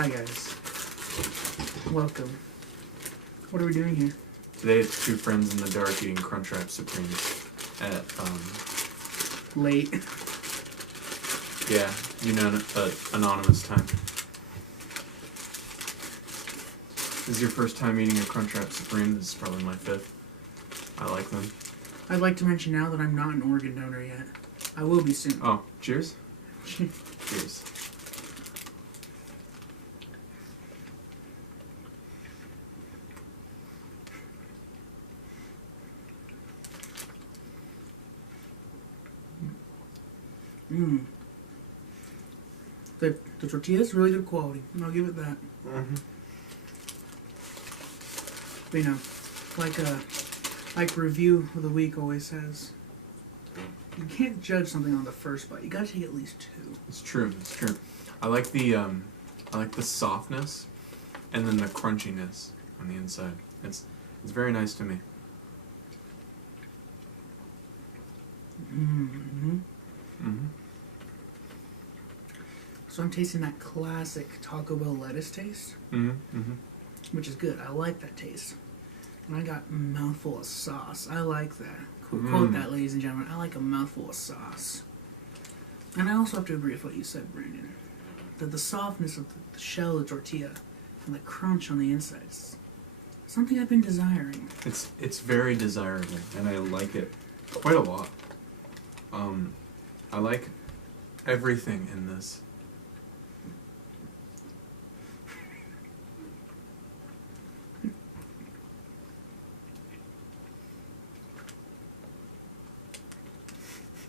Hi guys. Welcome. What are we doing here? Today it's two friends in the dark eating Crunchwrap Supremes at, Late. yeah, anonymous time. This is your first time eating a Crunchwrap Supreme. This is probably my fifth. I like them. I'd like to mention now that I'm not an organ donor yet. I will be soon. Oh, cheers. Cheers. Mmm. The tortilla is really good quality. I'll give it that. Mm-hmm. But, you know, like review of the week always says, you can't judge something on the first bite. You gotta take at least two. It's true. It's true. I like the softness, and then the crunchiness on the inside. It's very nice to me. Mm-hmm. Mm-hmm. So I'm tasting that classic Taco Bell lettuce taste, Mm-hmm. Mm-hmm. which is good. I like that taste. And I got a mouthful of sauce. I like that. Quote that, ladies and gentlemen. I like a mouthful of sauce. And I also have to agree with what you said, Brandon. That the softness of the shell of the tortilla and the crunch on the inside is something I've been desiring. It's very desirable, and I like it quite a lot. I like everything in this.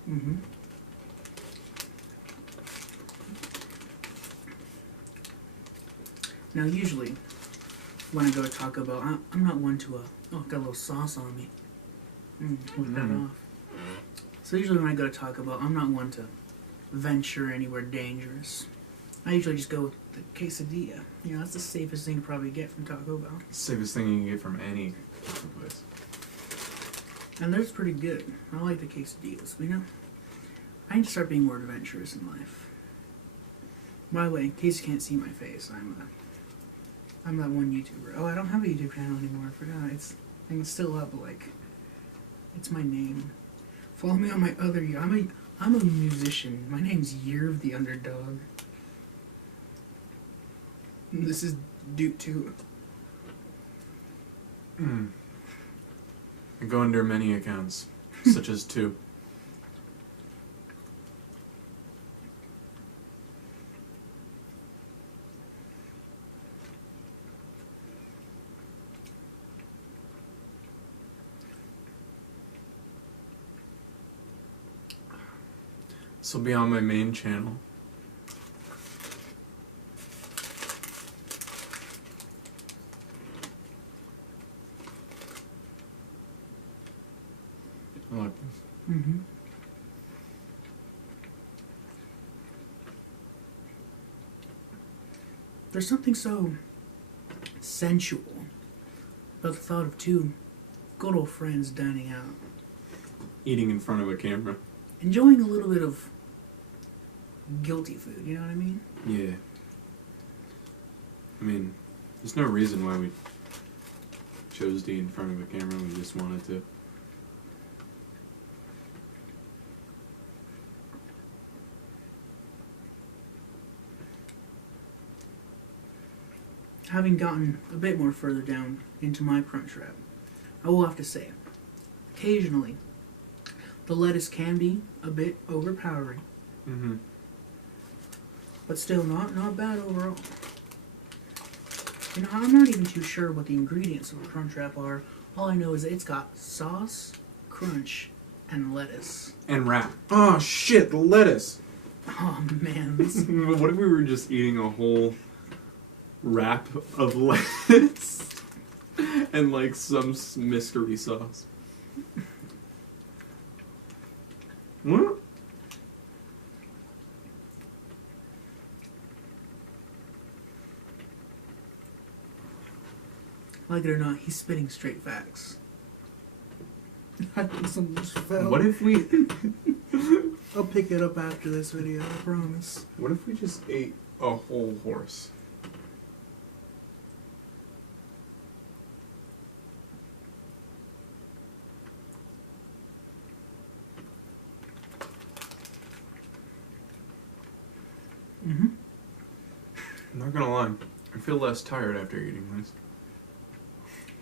Mm-hmm. Now, usually, when I go to Taco Bell, I'm not one to, got a little sauce on me. Lick that off. So usually when I go to Taco Bell, I'm not one to venture anywhere dangerous. I usually just go with the quesadilla. You know, that's the safest thing to probably get from Taco Bell. Safest thing you can get from any place. And they're pretty good. I like the quesadillas, but you know, I need to start being more adventurous in life. By the way, in case you can't see my face, I'm that one YouTuber. Oh, I don't have a YouTube channel anymore. I forgot. I think it's still up, but like, it's my name. Follow me on my other. I'm a musician. My name's Year of the Underdog. And this is Duke 2. I go under many accounts, such as 2. This will be on my main channel. I like this. Mm-hmm. There's something so sensual about the thought of two good old friends dining out. Eating in front of a camera. Enjoying a little bit of guilty food, you know what I mean? Yeah. I mean, there's no reason why we chose to eat in front of a camera. We just wanted to. Having gotten a bit more further down into my Crunchwrap, I will have to say, occasionally, the lettuce can be a bit overpowering. Mm-hmm. But still not bad overall. You know, I'm not even too sure what the ingredients of a Crunchwrap are. All I know is that it's got sauce, crunch, and lettuce. And wrap. Oh shit, the lettuce! Oh man. What if we were just eating a whole wrap of lettuce and like some mystery sauce? What? Like it or not, he's spitting straight facts. I think someone just fell. What if we... I'll pick it up after this video, I promise. What if we just ate a whole horse? Mm-hmm. I'm not gonna lie. I feel less tired after eating this.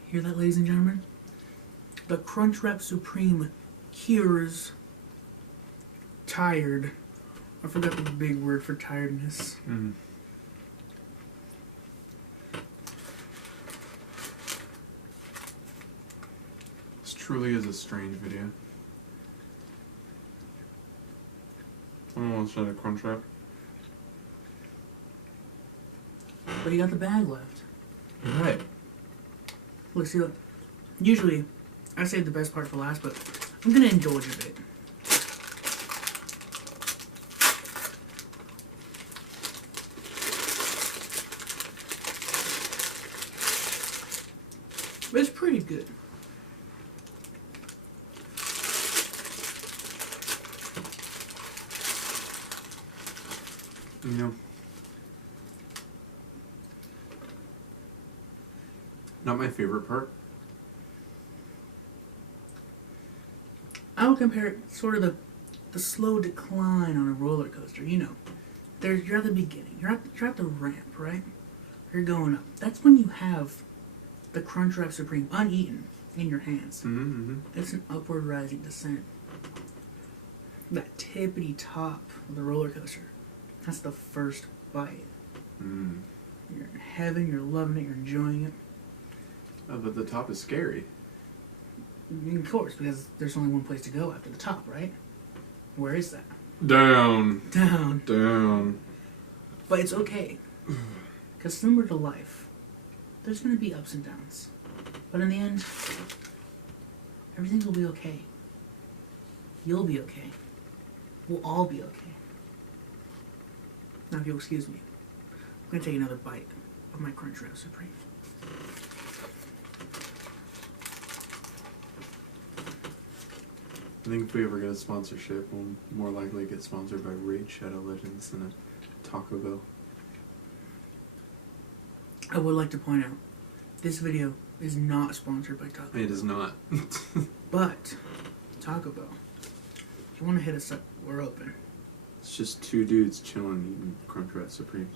Hear that, ladies and gentlemen? The Crunchwrap Supreme cures tired. I forgot the big word for tiredness. Mm. This truly is a strange video. I don't want to send a Crunchwrap. But you got the bag left. Right. Look, see, look. Usually, I save the best part for last, but I'm gonna indulge a bit. But it's pretty good. You know, not my favorite part. I would compare it sort of the slow decline on a roller coaster. You know, you're at the beginning. You're at the ramp, right? You're going up. That's when you have the Crunchwrap Supreme uneaten in your hands. Mm-hmm. It's an upward rising descent. That tippity top of the roller coaster. That's the first bite. Mm. You're in heaven. You're loving it. You're enjoying it. Oh, but the top is scary. Of course, because there's only one place to go after the top, right? Where is that? Down. Down. Down. But it's okay. Because similar to life, there's going to be ups and downs. But in the end, everything will be okay. You'll be okay. We'll all be okay. Now, if you'll excuse me, I'm going to take another bite of my Crunchwrap Supreme. I think if we ever get a sponsorship, we'll more likely get sponsored by Raid Shadow Legends than a Taco Bell. I would like to point out, this video is not sponsored by Taco Bell. It is not. But, Taco Bell, if you want to hit us up, we're open. It's just two dudes chilling eating Crunchwrap Supremes.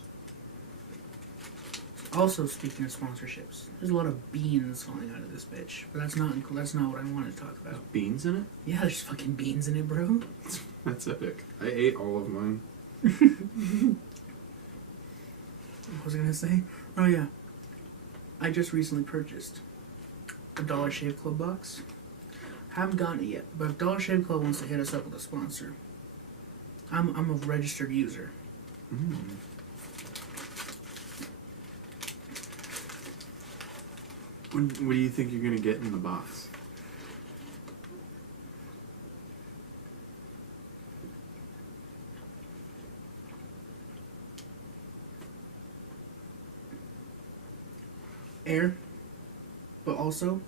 Also, speaking of sponsorships, there's a lot of beans falling out of this bitch. But that's not what I wanted to talk about. There's beans in it? Yeah, there's fucking beans in it, bro. That's epic. I ate all of mine. What was I gonna say? Oh yeah, I just recently purchased a Dollar Shave Club box. Haven't gotten it yet, but if Dollar Shave Club wants to hit us up with a sponsor, I'm a registered user. Mm. What do you think you're gonna get in the box? Air, but also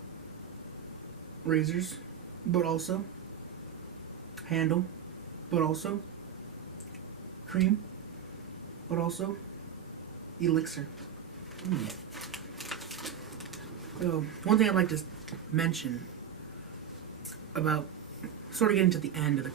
razors, but also handle, but also cream, but also elixir. Mm. So, one thing I'd like to mention about sort of getting to the end of the